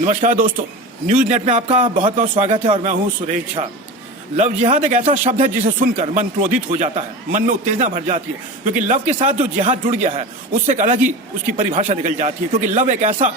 नमस्कार दोस्तों, news net में आपका बहुत बहुत स्वागत है और मैं हूं सुरेश झा। लव जिहाद एक ऐसा शब्द है जिसे सुनकर मन क्रोधित हो जाता है, मन में उत्तेजना भर जाती है, क्योंकि लव के साथ जो जिहाद जुड़ गया है उससे एक अलग ही उसकी परिभाषा निकल जाती है। क्योंकि लव एक ऐसा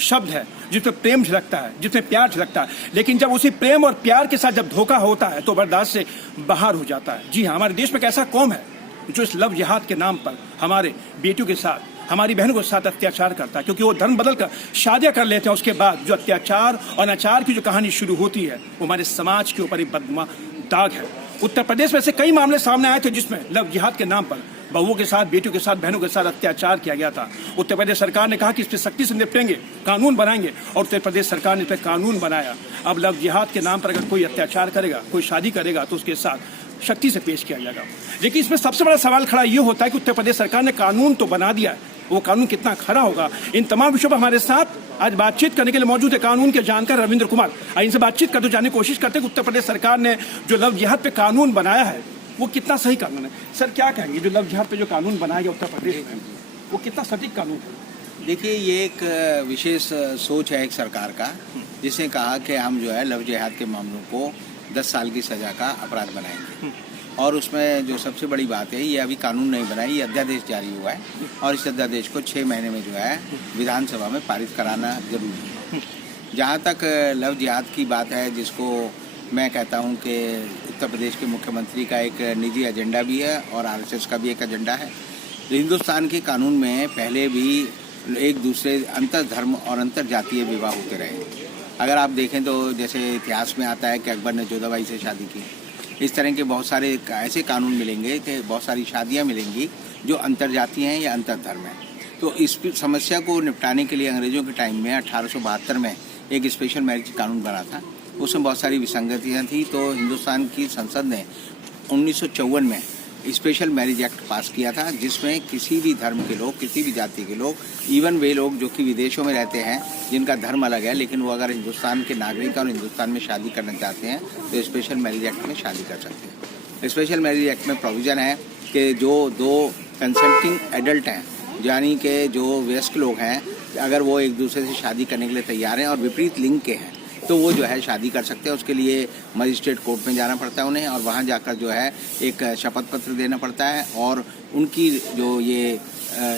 शब्द है जिसमें प्रेम झलकता है, जिसमें प्यार झलकता है, लेकिन जब उसी प्रेम और प्यार के साथ जब धोखा होता है तो बर्दाश्त से बाहर हो जाता है। जी हाँ, हमारे देश में एक ऐसा कौम है जो इस लव जिहाद के नाम पर हमारे बेटियों के साथ, हमारी बहनों के साथ अत्याचार करता है, क्योंकि वो धर्म बदल कर शादियां कर लेते हैं। उसके बाद जो अत्याचार और अनाचार की जो कहानी शुरू होती है वो हमारे समाज के ऊपर एक बदमा दाग है। उत्तर प्रदेश में ऐसे कई मामले सामने आए थे जिसमें लव जिहाद के नाम पर बहुओं के साथ, बेटियों के साथ, बहनों के साथ अत्याचार किया गया था। उत्तर प्रदेश सरकार ने कहा कि इस पर सख्ती से निपटेंगे, कानून बनाएंगे, और उत्तर प्रदेश सरकार ने इस पर कानून बनाया। अब लव जिहाद के नाम पर अगर कोई अत्याचार करेगा, कोई शादी करेगा तो उसके साथ शक्ति से पेश किया जाएगा। लेकिन इसमें सबसे बड़ा सवाल खड़ा ये होता है कि उत्तर प्रदेश सरकार ने कानून तो बना दिया है, वो कानून कितना खरा होगा। इन तमाम विषयों पर हमारे साथ आज बातचीत करने के लिए मौजूद है कानून के जानकार रविंद्र कुमार। इनसे बातचीत करते जानने की कोशिश करते हैं कि उत्तर प्रदेश सरकार ने जो लव जिहाद पे कानून बनाया है वो कितना सही कानून है। सर, क्या कहेंगे, जो लव जिहाद पे जो कानून बनाया गया उत्तर प्रदेश में वो कितना सटीक कानून है? देखिए, ये एक विशेष सोच है एक सरकार का, जिसने कहा कि हम जो है लव जिहाद के मामलों को 10 साल की सजा का अपराध बनाएंगे। और उसमें जो सबसे बड़ी बात है, ये अभी कानून नहीं बना, ये अध्यादेश जारी हुआ है और इस अध्यादेश को 6 महीने में जो है विधानसभा में पारित कराना जरूरी है। जहाँ तक लव जिहाद की बात है, जिसको मैं कहता हूँ कि उत्तर प्रदेश के मुख्यमंत्री का एक निजी एजेंडा भी है और आरएसएस का भी एक एजेंडा है। तो हिंदुस्तान के कानून में पहले भी एक दूसरे अंतर धर्म और अंतर जातीय विवाह होते रहे। अगर आप देखें तो जैसे इतिहास में आता है कि अकबर ने जोधाबाई से शादी की, इस तरह के बहुत सारे ऐसे कानून मिलेंगे कि बहुत सारी शादियां मिलेंगी जो अंतर जातीय हैं या अंतर धर्म हैं। तो इस समस्या को निपटाने के लिए अंग्रेजों के टाइम में 1872 में एक स्पेशल मैरिज कानून बना था। उसमें बहुत सारी विसंगतियां थी, तो हिंदुस्तान की संसद ने 1954 में स्पेशल मैरिज एक्ट पास किया था, जिसमें किसी भी धर्म के लोग, किसी भी जाति के लोग, इवन वे लोग जो कि विदेशों में रहते हैं, जिनका धर्म अलग है, लेकिन वो अगर हिंदुस्तान के नागरिक और हिंदुस्तान में शादी करना चाहते हैं तो स्पेशल मैरिज एक्ट में शादी कर सकते हैं। स्पेशल मैरिज एक्ट में प्रोविज़न है कि जो 2 कंसेंटिंग एडल्ट हैं, यानी कि जो वयस्क लोग हैं, अगर वो एक दूसरे से शादी करने के लिए तैयार हैं और विपरीत लिंग के हैं तो वो जो है शादी कर सकते हैं। उसके लिए मजिस्ट्रेट कोर्ट में जाना पड़ता है उन्हें, और वहाँ जाकर जो है एक शपथ पत्र देना पड़ता है, और उनकी जो ये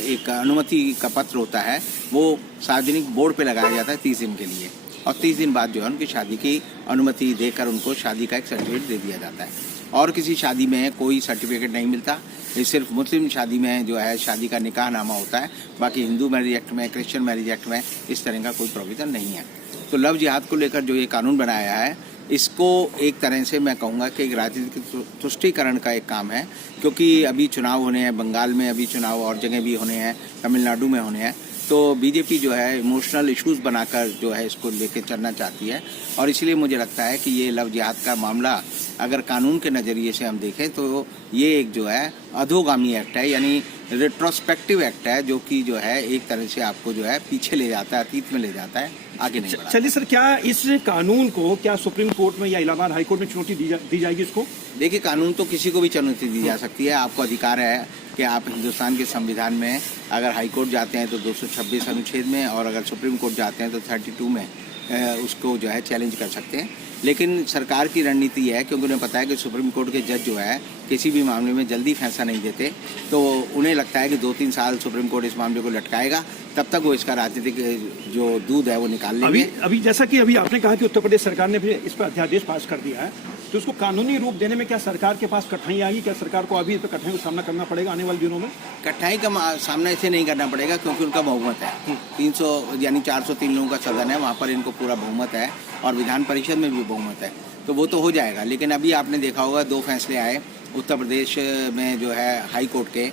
एक अनुमति का पत्र होता है वो सार्वजनिक बोर्ड पे लगाया जाता है 30 दिन के लिए, और 30 दिन बाद जो है उनकी शादी की अनुमति देकर उनको शादी का एक सर्टिफिकेट दे दिया जाता है। और किसी शादी में कोई सर्टिफिकेट नहीं मिलता, ये सिर्फ मुस्लिम शादी में जो है शादी का निकाहनामा होता है। बाकी हिंदू मैरिज एक्ट में, क्रिश्चियन मैरिज एक्ट में इस तरह का कोई प्रोविज़न नहीं है। तो लव जिहाद को लेकर जो ये कानून बनाया है, इसको एक तरह से मैं कहूँगा कि एक राजनीतिक तुष्टीकरण का एक काम है, क्योंकि अभी चुनाव होने हैं, बंगाल में अभी चुनाव और जगह भी होने हैं, तमिलनाडु में होने हैं। तो बीजेपी जो है इमोशनल इश्यूज बनाकर जो है इसको लेके चलना चाहती है, और इसलिए मुझे लगता है कि ये लव जिहाद का मामला अगर कानून के नज़रिए से हम देखें तो ये एक जो है अधोगामी एक्ट है, यानी रेट्रोस्पेक्टिव एक्ट है, जो कि जो है एक तरह से आपको जो है पीछे ले जाता है, अतीत में ले जाता है, आगे नहीं बढ़ाता। चलिए सर, क्या इस कानून को क्या सुप्रीम कोर्ट में या इलाहाबाद हाई कोर्ट में चुनौती दी जाएगी इसको? देखिए, कानून तो किसी को भी चुनौती दी जा सकती है। आपको अधिकार है कि आप हिंदुस्तान के संविधान में अगर हाई कोर्ट जाते हैं तो 226 अनुच्छेद में, और अगर सुप्रीम कोर्ट जाते हैं तो 32 में उसको जो है चैलेंज कर सकते हैं। लेकिन सरकार की रणनीति है, क्योंकि उन्हें पता है कि सुप्रीम कोर्ट के जज जो है किसी भी मामले में जल्दी फैसला नहीं देते, तो उन्हें लगता है कि 2-3 साल सुप्रीम कोर्ट इस मामले को लटकाएगा, तब तक वो इसका राजनीतिक जो दूध है वो निकाल लेंगे। अभी जैसा कि अभी आपने कहा कि उत्तर प्रदेश सरकार ने भी इस पर अध्यादेश पास कर दिया है, तो उसको कानूनी रूप देने में क्या सरकार के पास कठिनाई आएगी? क्या सरकार को अभी इस पर कठिनाई का सामना करना पड़ेगा आने वाले दिनों में? कठिनाई का सामना इसे नहीं करना पड़ेगा, क्योंकि उनका बहुमत है। 300 यानी 403 लोगों का सदन है, वहाँ पर इनको पूरा बहुमत है, और विधान परिषद में भी बहुमत है, तो वो तो हो जाएगा। लेकिन अभी आपने देखा होगा 2 फैसले आए उत्तर प्रदेश में जो है हाई कोर्ट के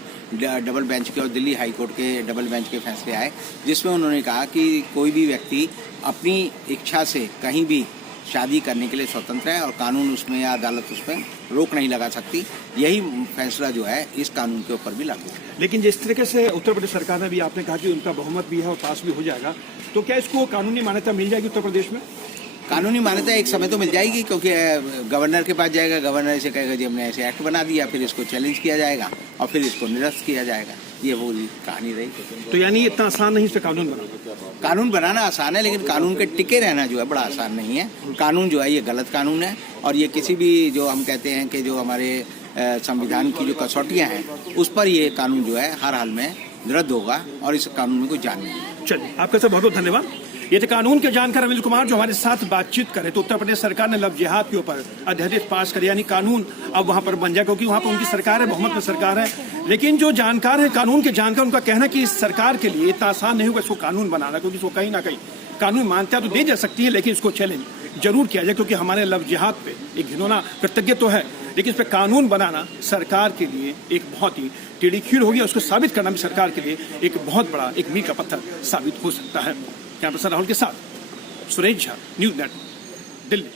डबल बेंच के और दिल्ली हाई कोर्ट के डबल बेंच के फैसले आए, जिसमें उन्होंने कहा कि कोई भी व्यक्ति अपनी इच्छा से कहीं भी शादी करने के लिए स्वतंत्र है, और कानून उसमें या अदालत उसमें रोक नहीं लगा सकती। यही फैसला जो है इस कानून के ऊपर भी लागू है। लेकिन जिस तरीके से उत्तर प्रदेश सरकार ने भी, आपने कहा कि उनका बहुमत भी है और पास भी हो जाएगा, तो क्या इसको कानूनी मान्यता मिल जाएगी उत्तर प्रदेश में? कानूनी मान्यता एक समय तो मिल जाएगी, क्योंकि गवर्नर के पास जाएगा, गवर्नर इसे कहेगा जी हमने ऐसे एक्ट बना दिया, फिर इसको चैलेंज किया जाएगा और फिर इसको निरस्त किया जाएगा। ये वो कहानी रही। तो यानी इतना आसान नहीं इस पे कानून बनाना? कानून बनाना आसान है, लेकिन कानून के टिके रहना जो है बड़ा आसान नहीं है। कानून जो है ये गलत कानून है, और ये किसी भी जो हम कहते हैं कि जो हमारे संविधान की जो कसौटियां हैं उस पर ये कानून जो है हर हाल में रद्द होगा, और इस कानून में कोई जान नहीं है। चलिए, आपका सब बहुत बहुत धन्यवाद। ये थे कानून के जानकार अनिल कुमार जो हमारे साथ बातचीत करे। तो उत्तर प्रदेश सरकार ने लव जिहाद के ऊपर अध्यादेश पास करे, यानी कानून अब वहां पर बन जाए, क्योंकि वहां पर उनकी सरकार है, बहुमत में सरकार है। लेकिन जो जानकार है कानून के जानकार, उनका कहना कि इस सरकार के लिए इतना आसान नहीं होगा इसको कानून बनाना, क्योंकि इसको कहीं ना कहीं कानून मान्यता तो दी जा सकती है, लेकिन इसको चैलेंज जरूर किया जाए, क्योंकि हमारे लव जिहाद पे एक घिनौना कृतज्ञ तो है, लेकिन इस पर कानून बनाना सरकार के लिए एक बहुत ही टेढ़ी खीर होगी। उसको साबित करना भी सरकार के लिए एक बहुत बड़ा एक मील का पत्थर साबित हो सकता है। कैमरा पर्सन राहुल के साथ सुरेश झा, न्यूज़ नेट, दिल्ली।